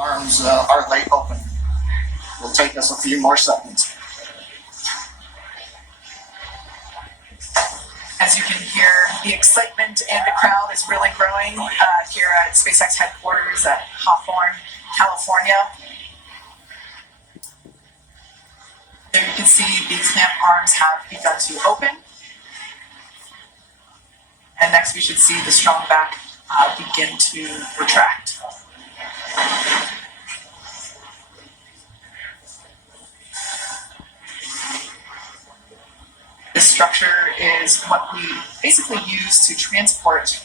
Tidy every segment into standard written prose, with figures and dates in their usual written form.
arms are laid open. It'll take us a few more seconds. As you can hear, the excitement and the crowd is really growing here at SpaceX headquarters at Hawthorne, California. There you can see the clamp arms have begun to open. And next we should see the strong back begin to retract. This structure is what we basically use to transport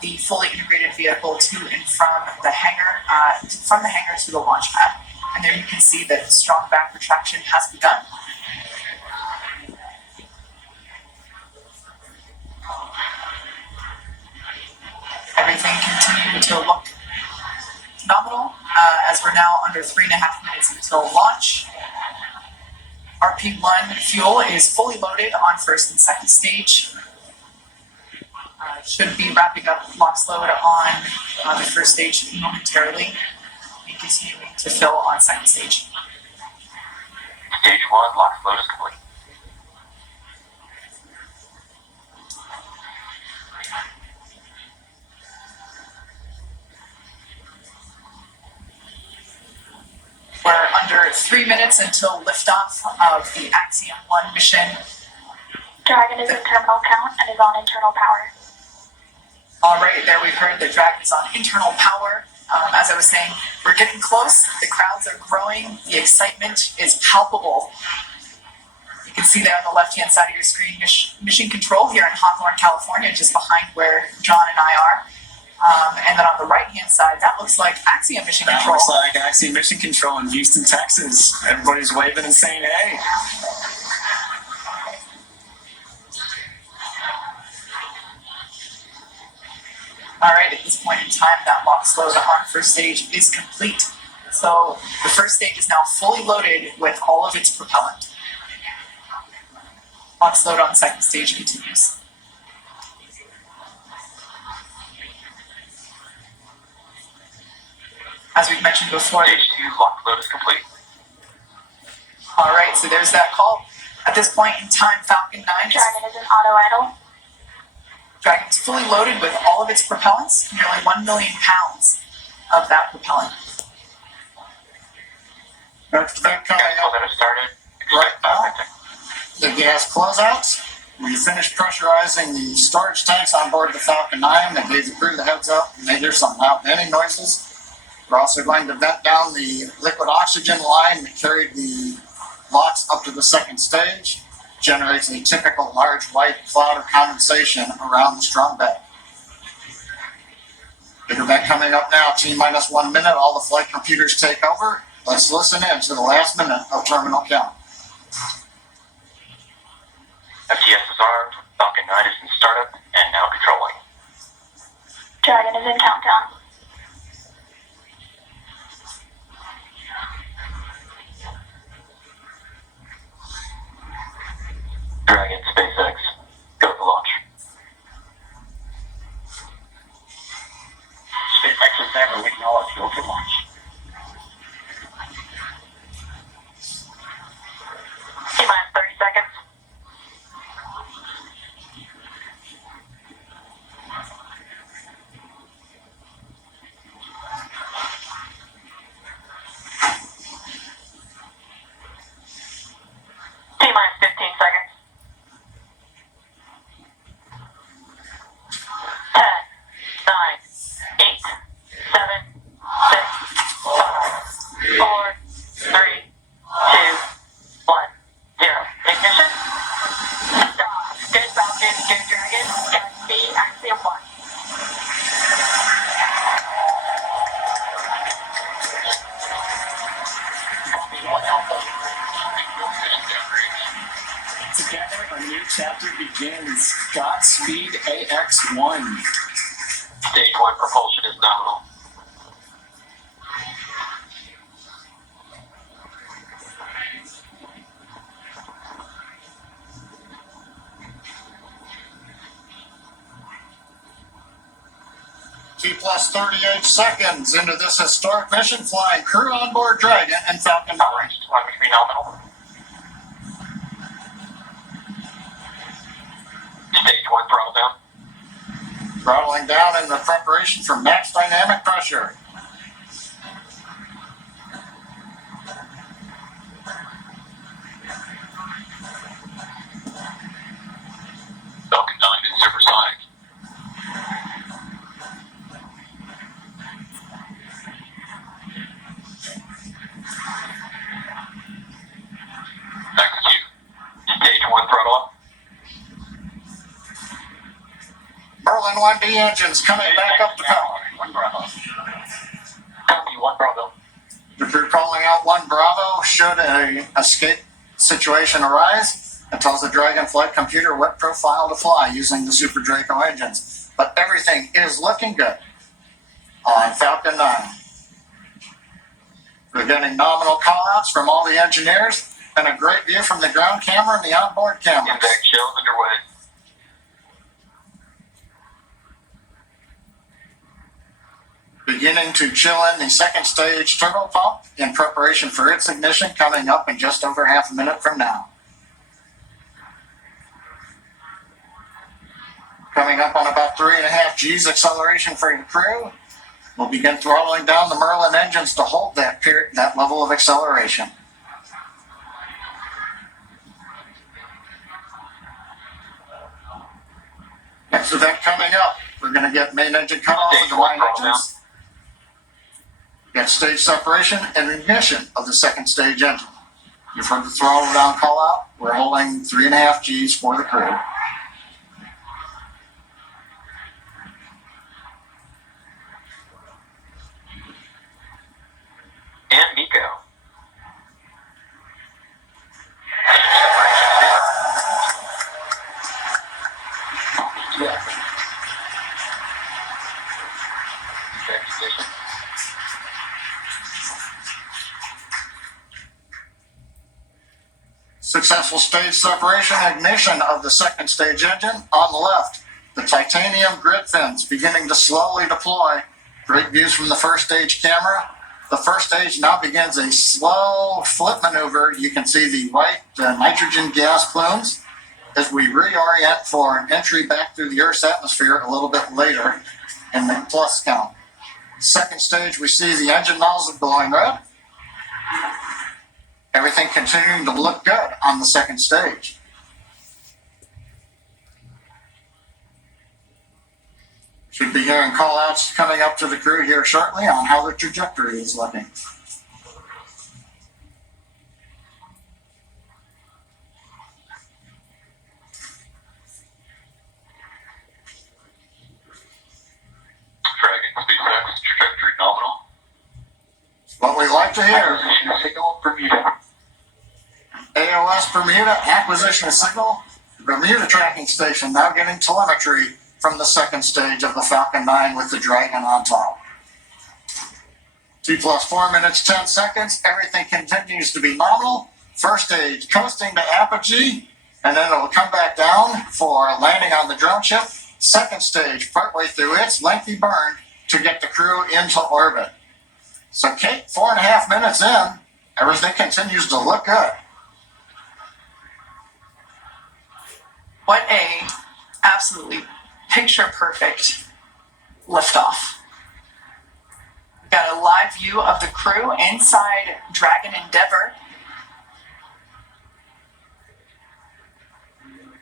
the fully integrated vehicle to and from the hangar to the launch pad. And there you can see that strong back retraction has begun. Everything continued to look phenomenal as we're now under 3.5 minutes until launch. RP1 fuel is fully loaded on first and second stage. Should be wrapping up LOX load on the first stage momentarily and continuing to fill on second stage. Stage 1, LOX load is complete. We're under 3 minutes until liftoff of the Axiom 1 mission. Dragon is in terminal count and is on internal power. All right, there we've heard that Dragon is on internal power. As I was saying, we're getting close. The crowds are growing. The excitement is palpable. You can see there on the left-hand side of your screen, Mission Control here in Hawthorne, California, just behind where John and I are. And then on the right-hand side, that looks like Axiom Mission Control. That looks like Axiom Mission Control in Houston, Texas. Everybody's waving and saying, hey. All right, at this point in time, that LOX load on first stage is complete. So the first stage is now fully loaded with all of its propellant. LOX load on second stage continues. As we've mentioned before, Stage 2, LOX load is complete. All right, so there's that call. At this point in time, Falcon 9 Dragon is in auto idle. Dragon is fully loaded with all of its propellants, nearly 1 million pounds of that propellant. After that coming Gas up closeout has started. right now, Expect the gas closeouts. We finished pressurizing the storage tanks on board the Falcon 9. They gave the crew the heads up and they hear some loud venting noises. We're also going to vent down the liquid oxygen line that carried the LOX up to the second stage. Generates a typical large white cloud of condensation around the strong back. Bigger vent coming up now, T-minus 1 minute, all the flight computers take over. Let's listen in to the last minute of terminal count. FTS is armed, Falcon 9 is in startup, and now controlling. Dragon is in countdown. Dragon, SpaceX, go to launch. SpaceX is never waiting all its go for launch. T-minus 30 seconds. T-minus 15 seconds. 10, 9, 8, 7, 6, 5, 4, 3, 2, 1, 0. Ignition. Stop. Good Falcon, good Dragon. Godspeed, Axiom 1. Together, a new chapter begins. Godspeed AX-1. Stage 1 propulsion is nominal. T plus 38 seconds into this historic mission, flying crew on board Dragon and Falcon 9. Power range telemetry nominal. Stage 1 throttle down. Throttling down in the preparation for max dynamic pressure. Falcon 9 is supersonic. Execute. Stage 1 throttle up. Merlin 1D engines coming back up to power. 1 Bravo. Copy 1 Bravo. The crew calling out 1 Bravo should a escape situation arise and tells the Dragon flight computer what profile to fly using the Super Draco engines. But everything is looking good on Falcon 9. We're getting nominal callouts from all the engineers and a great view from the ground camera and the onboard cameras. Impact chill underway. Beginning to chill in the second stage turbo pump in preparation for its ignition coming up in just over half a minute from now. Coming up on about 3.5 G's acceleration for the crew. We'll begin throttling down the Merlin engines to hold that level of acceleration. Next event coming up, we're going to get main engine cutoff of the line engines. Get stage separation and ignition of the second stage engine. You've heard the throttle down call out. We're holding 3.5 G's for the crew. And Nico. Yeah. Check position. Successful stage separation and ignition of the second stage engine. On the left, the titanium grid fins beginning to slowly deploy. Great views from the first stage camera. The first stage now begins a slow flip maneuver. You can see the white nitrogen gas plumes as we reorient for an entry back through the Earth's atmosphere a little bit later in the plus count. Second stage, we see the engine nozzle glowing red. Everything continuing to look good on the second stage. Should be hearing call outs coming up to the crew here shortly on how the trajectory is looking. Dragon SpaceX trajectory nominal. What we like to hear. Acquisition signal Bermuda. AOS Bermuda acquisition signal. Bermuda tracking station now getting telemetry from the second stage of the Falcon 9 with the Dragon on top. T plus 4 minutes, 10 seconds. Everything continues to be nominal. First stage coasting to apogee, and then it'll come back down for landing on the drone ship. Second stage, partway through its lengthy burn to get the crew into orbit. So Kate, 4.5 minutes in, everything continues to look good. What a absolutely picture perfect liftoff. We've got a live view of the crew inside Dragon Endeavour.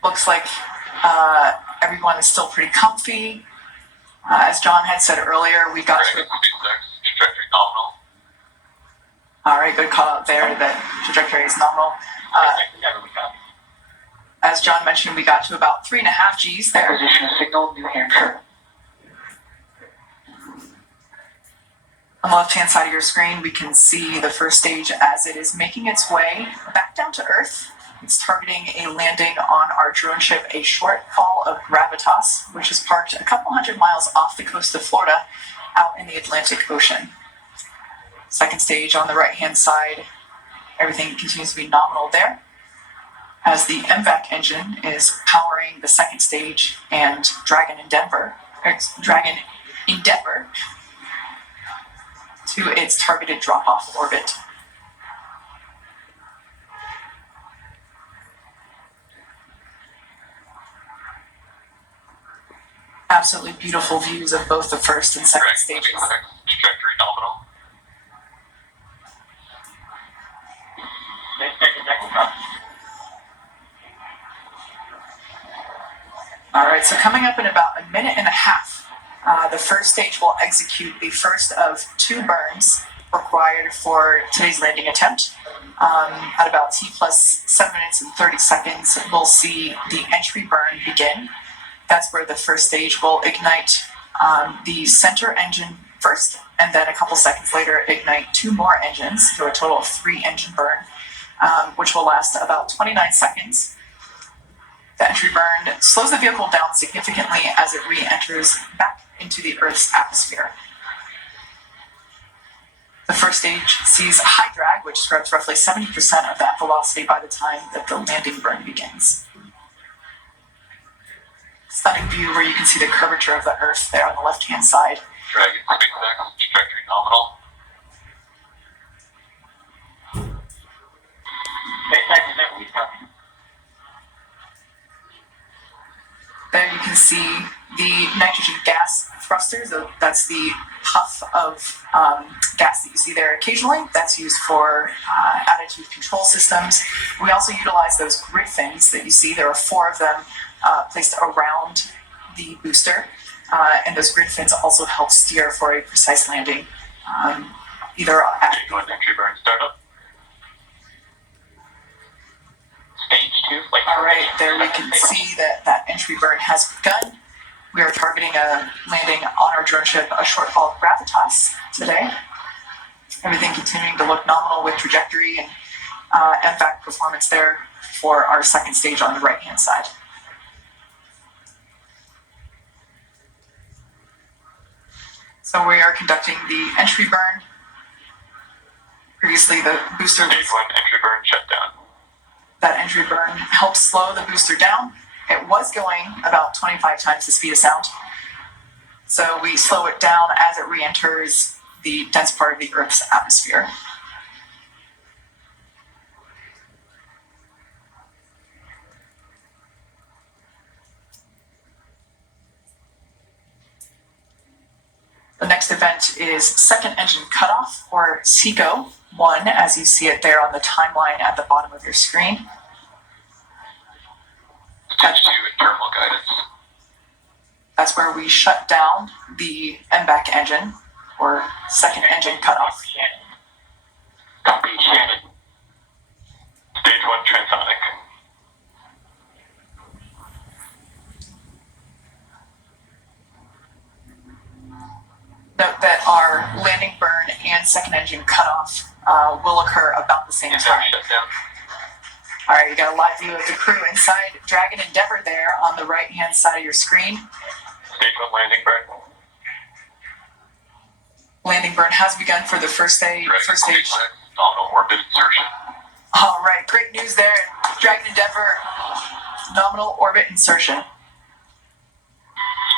Looks like everyone is still pretty comfy. As John had said earlier, we got to. Dragon SpaceX trajectory nominal. All right, good call out there. That trajectory is nominal. As John mentioned, we got to about 3.5 G's there. Acquisition signal New Hampshire. On the left-hand side of your screen, we can see the first stage as it is making its way back down to Earth. It's targeting a landing on our drone ship, a shortfall of Gravitas, which is parked a couple hundred miles off the coast of Florida, out in the Atlantic Ocean. Second stage on the right-hand side, everything continues to be nominal there, as the MVAC engine is powering the second stage and Dragon Endeavour, Endeavour to its targeted drop-off orbit. Absolutely beautiful views of both the first and second stages. Trajectory nominal. All right, so coming up in about a minute and a half, the first stage will execute the first of 2 burns required for today's landing attempt. At about T plus 7 minutes and 30 seconds, we'll see the entry burn begin. That's where the first stage will ignite the center engine first, and then a couple seconds later ignite 2 more engines, so a total of 3 engine burn, which will last about 29 seconds. The entry burn slows the vehicle down significantly as it re-enters back into the Earth's atmosphere. The first stage sees high drag, which scrubs roughly 70% of that velocity by the time that the landing burn begins. Stunning view where you can see the curvature of the Earth there on the left-hand side. Dragon SpaceX, trajectory nominal. SpaceX is at least coming. There you can see the nitrogen gas thrusters. That's the puff of gas that you see there occasionally. That's used for attitude control systems. We also utilize those grid fins that you see. There are 4 of them placed around the booster. And those grid fins also help steer for a precise landing, either at entry burn startup. Stage 2, flight. All right, there we can see that entry burn has begun. We are targeting a landing on our drone ship, a short haul Gravitas today. Everything continuing to look nominal with trajectory and MVAC performance there for our second stage on the right-hand side. So we are conducting the entry burn. Previously, the booster Stage 1, entry burn shutdown. That entry burn helped slow the booster down. It was going about 25 times the speed of sound. So we slow it down as it re-enters the dense part of the Earth's atmosphere. The next event is second engine cutoff, or SECO 1, as you see it there on the timeline at the bottom of your screen. Stage 2, internal guidance. That's where we shut down the MVAC engine, or second engine cutoff. Copy, Shannon. Stage 1, transonic. Note that our landing burn and second engine cutoff will occur about the same time. Shutdown. All right, you got a live view of the crew inside Dragon Endeavour there on the right-hand side of your screen. Stage 1, landing burn. Landing burn has begun for the first stage. Nominal orbit insertion. All right, great news there. Dragon Endeavour, nominal orbit insertion.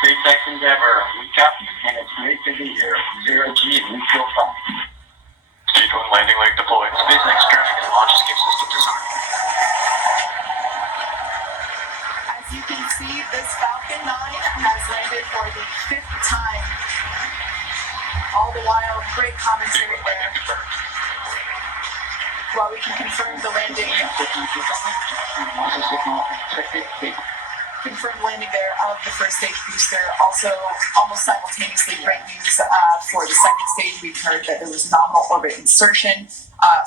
SpaceX Endeavour, we copy, and it's great to be here. 0G, we feel fine. Stage 1, landing leg deployed. SpaceX Dragon launch escape system design. As you can see, this Falcon 9 has landed for the 5th time. All the while, great commentary there. While we can confirm the landing, confirmed landing there of the first stage booster. Also, almost simultaneously, great news for the second stage. We've heard that there was nominal orbit insertion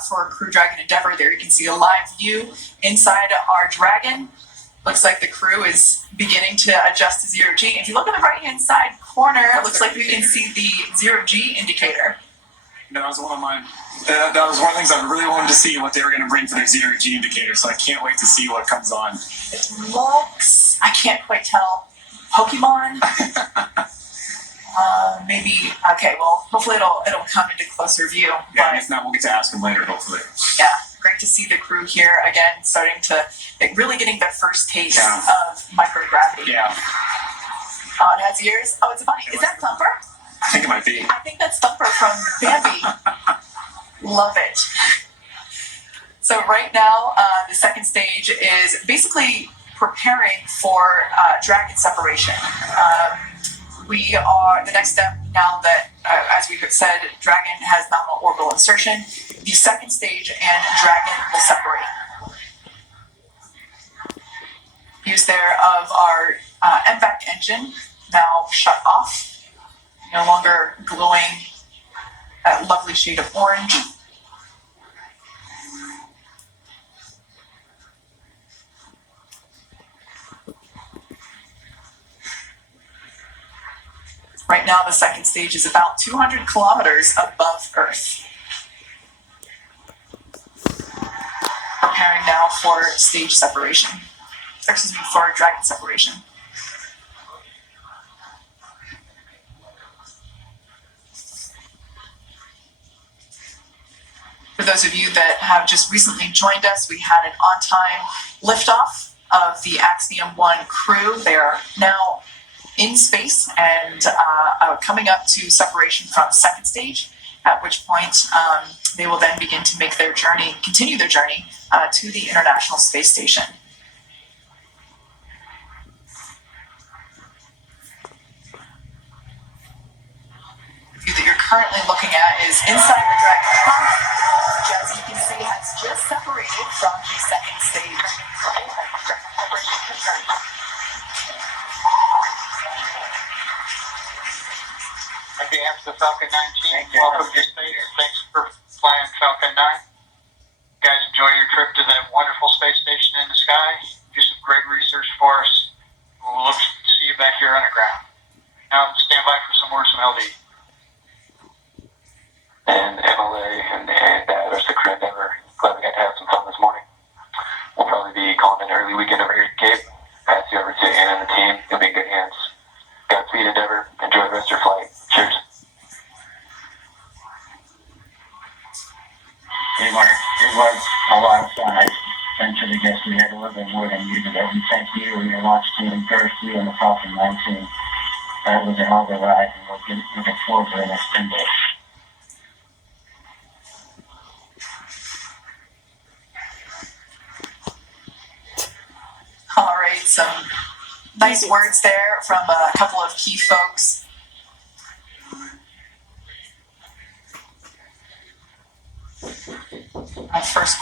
for Crew Dragon Endeavour. There you can see a live view inside our Dragon. Looks like the crew is beginning to adjust to 0G. If you look on the right-hand side corner, it looks like we can see the 0G indicator. That was one of mine. That was one of the things I really wanted to see what they were going to bring for their 0G indicator. So I can't wait to see what comes on. It looks, I can't quite tell, Pokemon? Maybe, okay, well, hopefully it'll come into closer view. Yeah, But if not, we'll get to ask them later, hopefully. yeah, great to see the crew here again, starting to, really getting their first taste of microgravity. Yeah. Oh, it has ears? Oh, it's a bunny. Is that Thumper? I think it might be. I think that's Thumper from Bambi. Love it. So right now, the second stage is basically preparing for dragon separation. The next step now that, as we said, dragon has nominal orbital insertion, the second stage and dragon will separate. Use there of our MVAC engine now shut off, no longer glowing that lovely shade of orange. Right now, the second stage is about 200 kilometers above Earth. Preparing now for stage separation. For dragon separation. For those of you that have just recently joined us, we had an on-time liftoff of the Axiom 1 crew. They are now in space and coming up to separation from second stage, at which point they will then begin to make their journey, continue their journey to the International Space Station. The view that you're currently looking at is inside the Dragon cockpit, which, as you can see, has just separated from the second stage. On behalf of the Falcon 9 team, welcome to space. Thanks for flying Falcon 9. You guys enjoy your trip to that wonderful space station in the sky. Do some great research for us. We'll look to see you back here on the ground. Now stand by for some words from LD. And MLA and the rest of the crew Endeavor, glad we got to have some fun this morning. We'll probably be calling an early weekend over here at Cape. Pass you over to Anna and the team. You'll be in good hands. Godspeed, Endeavor. Enjoy the rest of your flight. Cheers. It was a lot of fun. I eventually guess we had a little bit more than usual. And thank you and your launch team, first you and the Falcon 9 team. That was a hell of a ride, and we're looking forward to the next 10 days. All right, some nice words there from a couple of key folks. Our first